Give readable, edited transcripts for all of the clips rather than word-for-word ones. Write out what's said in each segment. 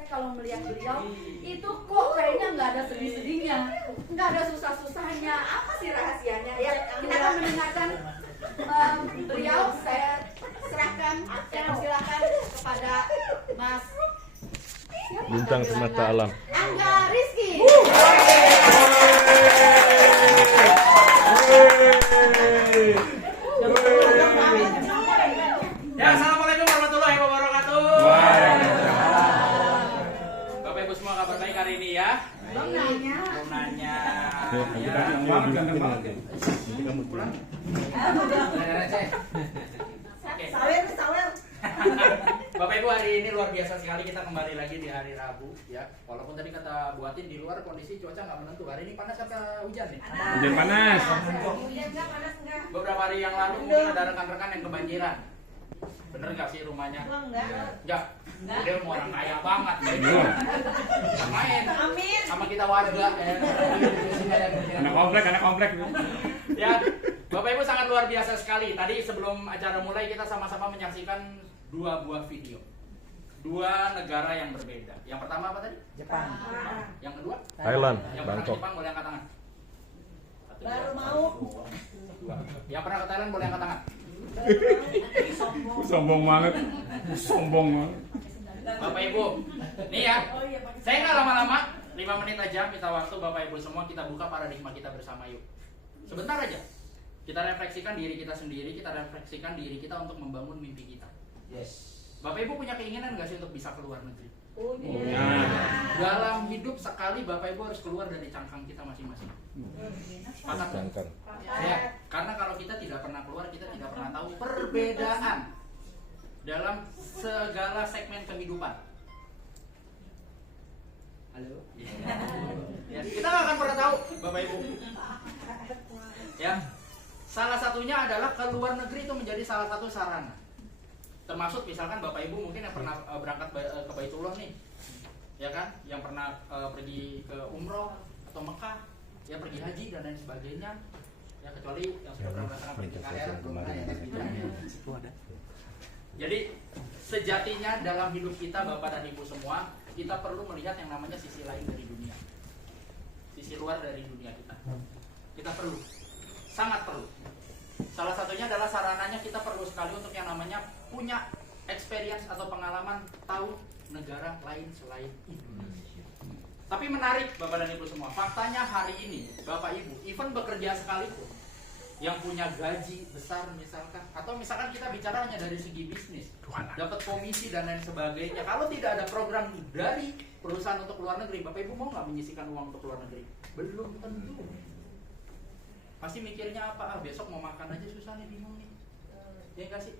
Saya kalau melihat beliau itu kok kayaknya nggak ada sedih-sedihnya, nggak ada susah-susahnya. Apa sih rahasianya? Ya, kita akan mendengarkan beliau. Saya serahkan, saya persilakan kepada Mas Bintang Semesta Alam Angga Rizky. Ya, assalamualaikum warahmatullahi wabarakatuh. Bapak Ibu semua kabar baik hari ini ya? Belum nanya. Belum nanya. Nanti kamu pulang. Sawer. Bapak Ibu, hari ini luar biasa sekali, kita kembali lagi di hari Rabu ya. Walaupun tadi kata buatin di luar kondisi cuaca nggak menentu. Hari ini panas apa hujan nih? Hujan panas. Hujan nggak, panas nggak? Beberapa hari yang lalu mungkin ada rekan-rekan yang kebanjiran. Bener nggak sih rumahnya? Enggak. Dia mau orang kaya banget. Main. Amin. Sama kita warga ya. Anak komplek. Ya, Bapak Ibu sangat luar biasa sekali. Tadi sebelum acara mulai kita sama-sama menyaksikan dua buah video. Dua negara yang berbeda. Yang pertama apa tadi? Jepang. Yang kedua? Thailand, Yang pernah ke Bangkok. Jepang boleh angkat tangan. Baru mau. Dua. Yang pernah ke Thailand boleh angkat tangan. Sombong banget. Bapak Ibu, nih ya. Saya nggak lama-lama, 5 menit aja minta waktu Bapak Ibu semua, kita buka paradigma kita bersama yuk. Sebentar aja. Kita refleksikan diri kita sendiri, kita refleksikan diri kita untuk membangun mimpi kita. Yes. Bapak Ibu punya keinginan nggak sih untuk bisa keluar negeri? Nah, Dalam hidup sekali Bapak Ibu harus keluar dari cangkang kita masing-masing. Sepakat nggak? Ya, karena kalau kita tidak pernah keluar, kita tidak pernah tahu perbedaan dalam segala segmen kehidupan. Halo? Ya, kita nggak akan pernah tahu, Bapak Ibu. Ya, salah satunya adalah ke luar negeri itu menjadi salah satu sarana. Termasuk misalkan Bapak Ibu mungkin yang pernah berangkat ke Baitullah nih, ya kan? Yang pernah pergi ke umroh atau Mekah, ya pergi haji dan lain sebagainya. Ya kecuali yang sudah pernah melaksanakan pergi ke akhirat belum pernah ya, tapi jadi sejatinya dalam hidup kita Bapak dan Ibu semua, kita perlu melihat yang namanya sisi lain dari dunia. Sisi luar dari dunia kita. Kita perlu, sangat perlu. Salah satunya adalah sarananya kita perlu sekali untuk yang namanya punya experience atau pengalaman tahu negara lain selain Indonesia. Tapi menarik Bapak dan Ibu semua, faktanya hari ini Bapak Ibu, even bekerja sekalipun, yang punya gaji besar misalkan, atau misalkan kita bicara hanya dari segi bisnis, dapat komisi dan lain sebagainya, kalau tidak ada program dari perusahaan untuk luar negeri, Bapak Ibu mau nggak menyisihkan uang untuk luar negeri? Belum tentu. Pasti mikirnya apa? Besok mau makan aja susah nih, bingung nih. Ya nggak sih?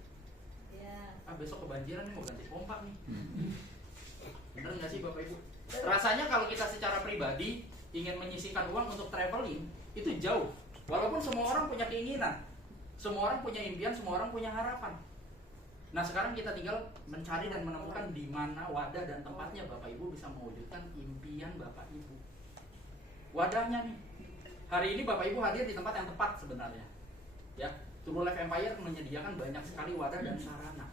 Besok kebanjiran nih, mau ganti pompa nih. Bener nggak sih Bapak Ibu? Rasanya kalau kita secara pribadi ingin menyisihkan uang untuk traveling, itu jauh. Walaupun semua orang punya keinginan, semua orang punya impian, semua orang punya harapan. Nah sekarang kita tinggal mencari dan menemukan di mana wadah dan tempatnya Bapak Ibu bisa mewujudkan impian Bapak Ibu. Wadahnya nih. Hari ini Bapak Ibu hadir di tempat yang tepat sebenarnya. Ya, True Life Empire menyediakan banyak sekali wadah dan sarana.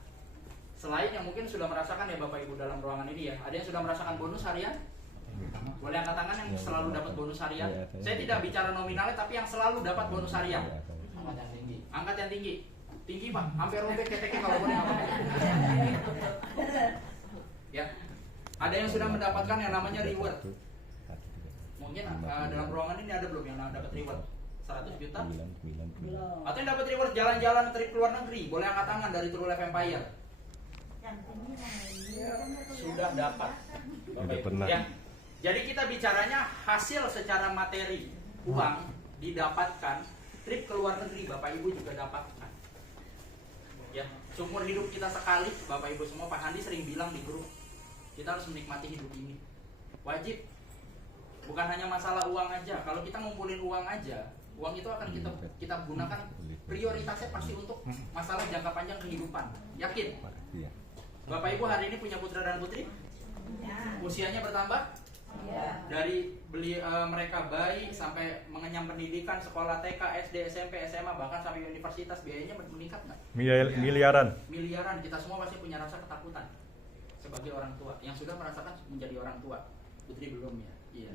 Selain yang mungkin sudah merasakan ya Bapak Ibu dalam ruangan ini ya, ada yang sudah merasakan bonus harian? Boleh angkat tangan yang selalu dapat bonus harian? Saya tidak bicara nominalnya, tapi yang selalu dapat bonus harian. Angkat yang tinggi. Angkat yang tinggi. Tinggi Pak, hampir robek keteknya kalau boleh. Ya, ada yang sudah mendapatkan yang namanya reward. Mungkin dalam ruangan ini ada belum yang dapat reward? 100 juta? Atau yang dapat reward jalan-jalan trip ke luar negeri? Boleh angkat tangan dari True Life Empire. Sudah dapat. Udah pernah. Ya. Jadi kita bicaranya hasil secara materi, uang didapatkan, trip ke luar negeri Bapak Ibu juga dapatkan. Ya, seumur hidup kita sekali, Bapak Ibu semua, Pak Handi sering bilang di grup, kita harus menikmati hidup ini. Wajib. Bukan hanya masalah uang aja. Kalau kita ngumpulin uang aja, uang itu akan kita gunakan, prioritasnya pasti untuk masalah jangka panjang kehidupan. Yakin? Bapak Ibu hari ini punya putra dan putri? Usianya bertambah? Dari mereka bayi sampai mengenyam pendidikan, sekolah TK, SD, SMP, SMA, bahkan sampai universitas, biayanya meningkat nggak? Miliaran. Miliaran. Kita semua pasti punya rasa ketakutan. sebagai orang tua yang sudah merasakan menjadi orang tua. Putri belum ya? Iya.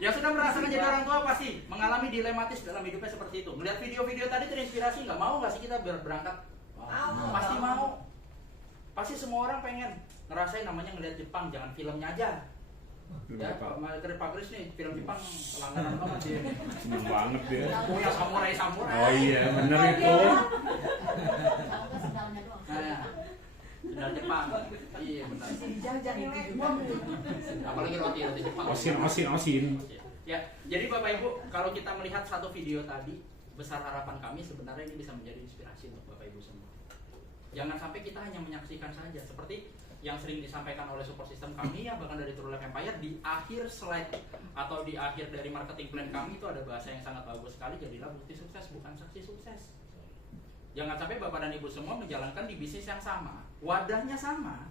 Yang sudah merasakan jadi orang tua pasti mengalami dilematis dalam hidupnya seperti itu. Melihat video-video tadi terinspirasi, nggak mau nggak sih kita berangkat? Pasti mau. Pasti semua orang pengen ngerasain namanya ngelihat Jepang, jangan filmnya aja. Ya, Pak Kris nih, film Jepang langganan banget dia. Seneng banget dia. Oh ya, samurai. Oh iya, bener itu. Nah, sendal Jepang. Iya benar. Apalagi roti Jepang. Osin. Ya, jadi Bapak Ibu, kalau kita melihat satu video tadi, besar harapan kami sebenarnya ini bisa menjadi inspirasi untuk Bapak Ibu semua. Jangan sampai kita hanya menyaksikan saja, seperti yang sering disampaikan oleh support system kami ya, bahkan dari True Life Empire, di akhir slide atau di akhir dari marketing plan kami itu ada bahasa yang sangat bagus sekali, jadilah bukti sukses bukan saksi sukses. Jangan sampai Bapak dan Ibu semua menjalankan di bisnis yang sama, wadahnya sama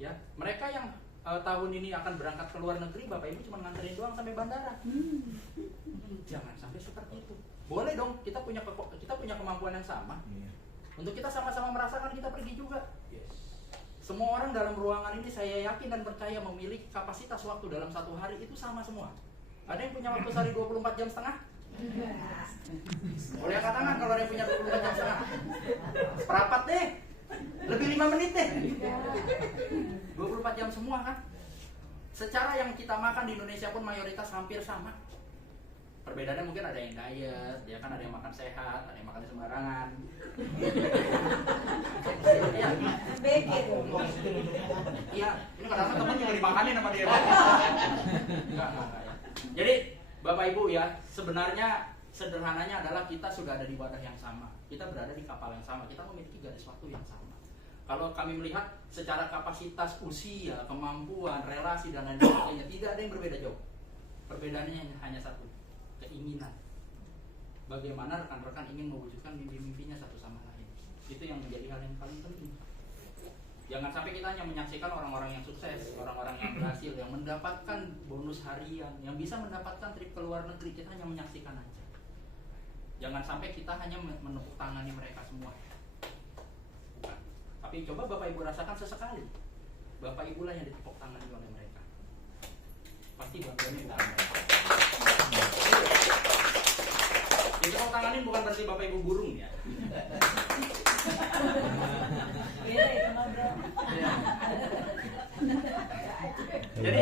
ya. Mereka yang tahun ini akan berangkat ke luar negeri, Bapak Ibu cuma nganterin doang sampai bandara. Jangan sampai seperti itu. Boleh dong, kita punya kemampuan yang sama. Untuk kita sama-sama merasakan, kita pergi juga. Semua orang dalam ruangan ini saya yakin dan percaya memiliki kapasitas waktu dalam satu hari itu sama semua. Ada yang punya waktu sehari 24 jam setengah? Boleh angkat tangan kalau ada yang punya 24 jam setengah. Seperempat deh. Lebih 5 menit deh. 24 jam semua kan? Secara yang kita makan di Indonesia pun mayoritas hampir sama. Perbedaannya mungkin ada yang diet, ya kan, ada yang makan sehat, ada yang makan sembarangan. Iya, ini kadang-kadang teman juga dimakanin sama dia. Enggak ya. Jadi Bapak Ibu ya, sebenarnya sederhananya adalah kita sudah ada di wadah yang sama. Kita berada di kapal yang sama, kita memiliki garis waktu yang sama. Kalau kami melihat secara kapasitas usia, kemampuan, relasi dan lain sebagainya, tidak ada yang berbeda jauh. Perbedaannya hanya satu, keinginan. Bagaimana rekan-rekan ingin mewujudkan mimpi-mimpinya satu sama lain. Itu yang menjadi hal yang paling penting. Jangan sampai kita hanya menyaksikan orang-orang yang sukses, orang-orang yang berhasil, yang mendapatkan bonus harian, yang bisa mendapatkan trip ke luar negeri, kita hanya menyaksikan aja. Jangan sampai kita hanya menepuk tangannya mereka semua. Bukan. Tapi coba Bapak Ibu rasakan sesekali. Bapak Ibu lah yang ditepuk tangani oleh mereka. Pasti bantuannya bukan mereka. Ditepuk tanganin bukan berarti Bapak Ibu burung ya. Jadi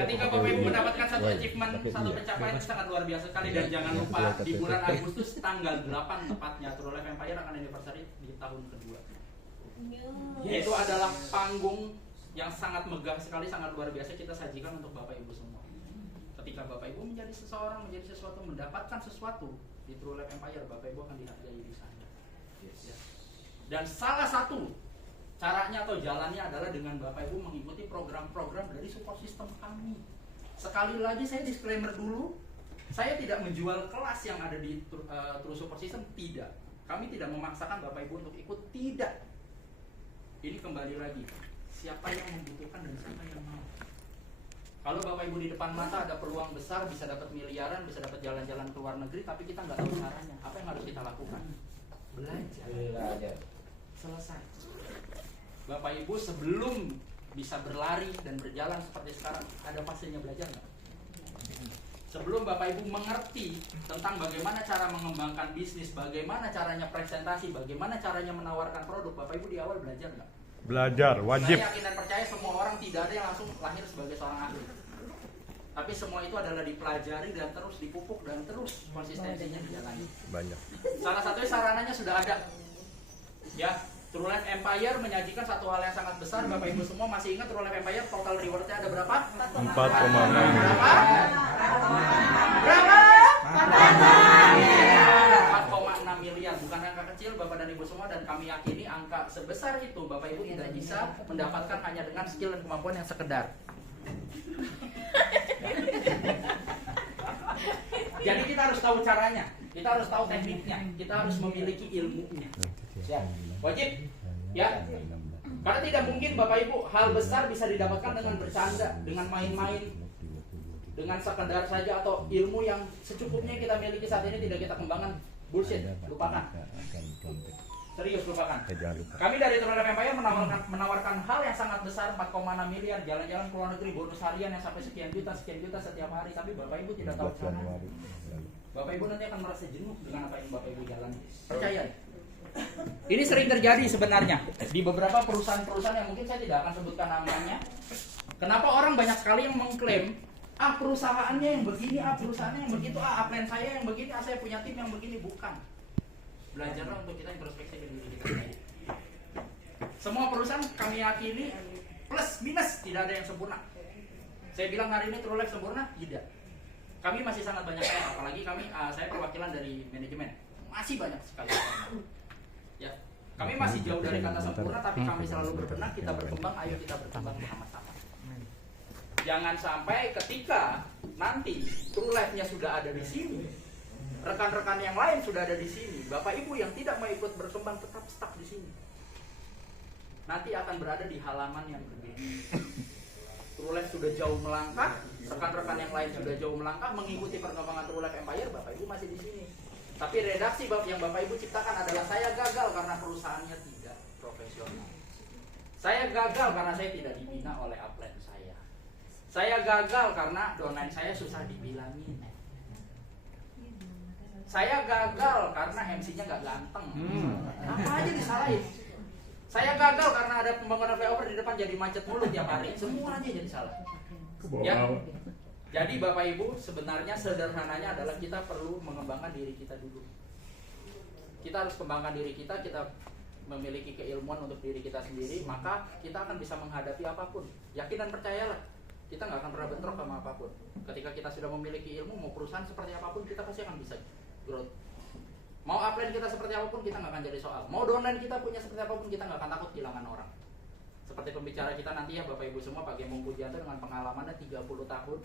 ketika Bapak Ibu mendapatkan satu achievement, satu pencapaian itu sangat luar biasa sekali. Dan jangan lupa di bulan Agustus tanggal 8 tepatnya True Life Empire akan anniversary di tahun kedua. Itu adalah panggung yang sangat megah sekali, sangat luar biasa kita sajikan untuk Bapak Ibu semua. Ketika Bapak Ibu menjadi seseorang, menjadi sesuatu, mendapatkan sesuatu di True Life Empire, Bapak Ibu akan dihargai di sana. Dan salah satu caranya atau jalannya adalah dengan Bapak Ibu mengikuti program-program dari support system kami. Sekali lagi saya disclaimer dulu, saya tidak menjual kelas yang ada di True Support System, tidak. Kami tidak memaksakan Bapak Ibu untuk ikut, tidak. Ini kembali lagi, siapa yang membutuhkan dan siapa yang mau. Kalau Bapak Ibu di depan mata ada peluang besar, bisa dapat miliaran, bisa dapat jalan-jalan ke luar negeri, tapi kita nggak tahu caranya, apa yang harus kita lakukan? Belajar. Selesai. Bapak Ibu sebelum bisa berlari dan berjalan seperti sekarang, ada fasenya belajar nggak? Sebelum Bapak Ibu mengerti tentang bagaimana cara mengembangkan bisnis, bagaimana caranya presentasi, bagaimana caranya menawarkan produk, Bapak Ibu di awal belajar nggak? Belajar, wajib. Saya yakin dan percaya semua orang tidak ada yang langsung lahir sebagai seorang ahli. Tapi semua itu adalah dipelajari dan terus dipupuk dan terus konsistensinya dijalani. Banyak. Salah satunya sarananya sudah ada. Ya, True Life Empire menyajikan satu hal yang sangat besar. Bapak Ibu semua masih ingat True Life Empire total rewardnya ada berapa? 4,6. Berapa? 4,6 miliar. Bukan angka kecil Bapak dan Ibu semua, dan kami yakini angka sebesar itu Bapak Ibu tidak bisa mendapatkan hanya dengan skill dan kemampuan yang sekedar. Jadi kita harus tahu caranya, kita harus tahu tekniknya, kita harus memiliki ilmunya. Wajib, ya. Karena tidak mungkin Bapak Ibu hal besar bisa didapatkan dengan bercanda, dengan main-main, dengan sekedar saja, atau ilmu yang secukupnya kita miliki saat ini tidak kita kembangkan. Bullshit, lupakan. Serius, lupakan. Kami dari True Life Empire menawarkan hal yang sangat besar, 4,6 miliar, jalan-jalan ke luar negeri, bonus harian yang sampai sekian juta setiap hari. Tapi Bapak Ibu tidak tahu cara. Bapak Ibu nanti akan merasa jenuh dengan apa yang Bapak Ibu jalan. Percaya. Ini sering terjadi sebenarnya di beberapa perusahaan-perusahaan yang mungkin saya tidak akan sebutkan namanya. Kenapa orang banyak sekali yang mengklaim, perusahaannya yang begini, perusahaannya yang begitu, upline saya yang begini, saya punya tim yang begini. Bukan. Belajarlah untuk kita introspeksi diri kita sendiri. Semua perusahaan kami yakini plus minus, tidak ada yang sempurna. Saya bilang hari ini True Life sempurna? Tidak. Kami masih sangat banyak apalagi kami, saya perwakilan dari manajemen, masih banyak sekali. Ya, kami masih jauh dari kata sempurna, tapi kami selalu berbenah, kita berkembang, ayo kita berkembang bersama-sama. Jangan sampai ketika nanti True Life-nya sudah ada di sini, rekan-rekan yang lain sudah ada di sini, Bapak Ibu yang tidak mau ikut berkembang tetap stuck di sini. Nanti akan berada di halaman yang berbeda. True Life sudah jauh melangkah, rekan-rekan yang lain sudah jauh melangkah mengikuti perkembangan True Life Empire, Bapak Ibu masih di sini. Tapi redaksi yang Bapak Ibu ciptakan adalah saya gagal karena perusahaannya tidak profesional. Saya gagal karena saya tidak dibina oleh upline saya. Saya gagal karena downline saya susah dibilangin. Saya gagal karena MC-nya gak ganteng. Apa aja disalahin. Saya gagal karena ada pembangunan flyover di depan jadi macet mulu tiap hari. Semuanya jadi salah. Ya. Jadi Bapak Ibu, sebenarnya sederhananya adalah kita perlu mengembangkan diri kita dulu. Kita harus kembangkan diri kita memiliki keilmuan untuk diri kita sendiri, maka kita akan bisa menghadapi apapun. Yakin dan percayalah, kita nggak akan pernah bentrok sama apapun. Ketika kita sudah memiliki ilmu, mau perusahaan seperti apapun, kita pasti akan bisa growth. Mau upline kita seperti apapun, kita nggak akan jadi soal. Mau downline kita punya seperti apapun, kita nggak akan takut kehilangan orang. Seperti pembicara kita nanti ya Bapak Ibu semua, Pak Gembong Pujianto dengan pengalamannya 30 tahun.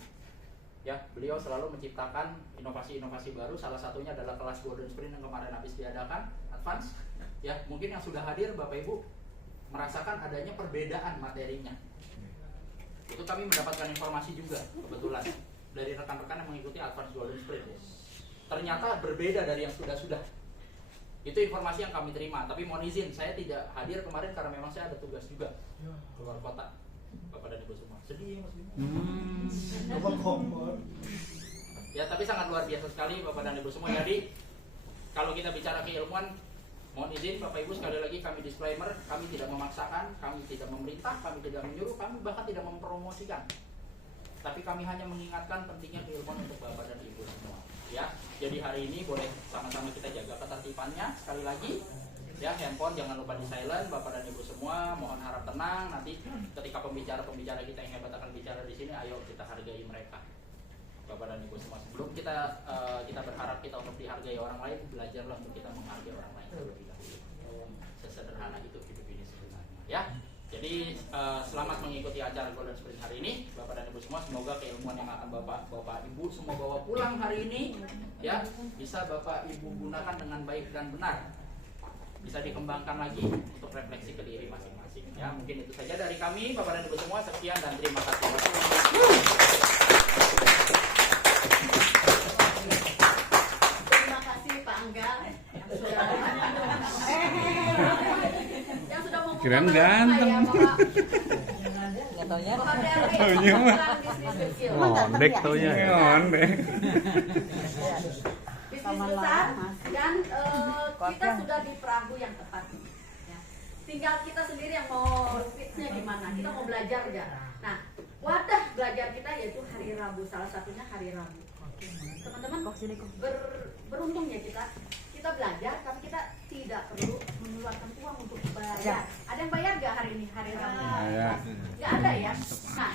Ya, beliau selalu menciptakan inovasi-inovasi baru. Salah satunya adalah kelas Golden Sprint yang kemarin habis diadakan, Advance. Ya, mungkin yang sudah hadir Bapak Ibu merasakan adanya perbedaan materinya. Itu kami mendapatkan informasi juga kebetulan dari rekan-rekan yang mengikuti Advance Golden Sprint. Ternyata berbeda dari yang sudah-sudah. Itu informasi yang kami terima. Tapi mohon izin, saya tidak hadir kemarin karena memang saya ada tugas juga keluar kota. Bapak dan Ibu semua. Sedih ya Mas Bima? Ya, tapi sangat luar biasa sekali Bapak dan Ibu semua. Jadi kalau kita bicara keilmuan, mohon izin Bapak Ibu, sekali lagi kami disclaimer, kami tidak memaksakan, kami tidak memerintah, kami tidak menyuruh, kami bahkan tidak mempromosikan. Tapi kami hanya mengingatkan pentingnya keilmuan untuk Bapak dan Ibu semua. Ya, jadi hari ini boleh sama-sama kita jaga ketertibannya. Sekali lagi, ya, handphone jangan lupa di silent, Bapak dan Ibu semua. Mohon harap tenang. Nanti ketika pembicara-pembicara kita yang hebat akan bicara di sini, ayo kita hargai mereka, Bapak dan Ibu semua. Sebelum kita berharap kita untuk dihargai orang lain, belajarlah untuk kita menghargai orang lain terlebih dahulu. Sesederhana itu hidup ini sebenarnya. Ya. Jadi selamat mengikuti acara Golden Sprint hari ini, Bapak dan Ibu semua. Semoga keilmuan yang akan Bapak Ibu semua bawa pulang hari ini, ya, bisa Bapak Ibu gunakan dengan baik dan benar. Bisa dikembangkan lagi untuk refleksi ke diri masing-masing. Ya, mungkin itu saja dari kami, Bapak dan Ibu semua. Sekian dan terima kasih. Terima kasih Pak Angga yang sudah Keren ganteng. Ngondek taunya. Ngondek. Bisnis besar dan kita sudah di perahu yang tepat. Ya. Tinggal kita sendiri yang mau fitnya gimana. Kita mau belajar ya. Nah, wadah belajar kita yaitu hari Rabu. Salah satunya hari Rabu. Teman-teman, beruntung ya kita belajar, tapi kita tidak perlu mengeluarkan uang untuk bayar. Ada yang bayar gak hari ini, hari Rabu? Nggak ada ya. Nah,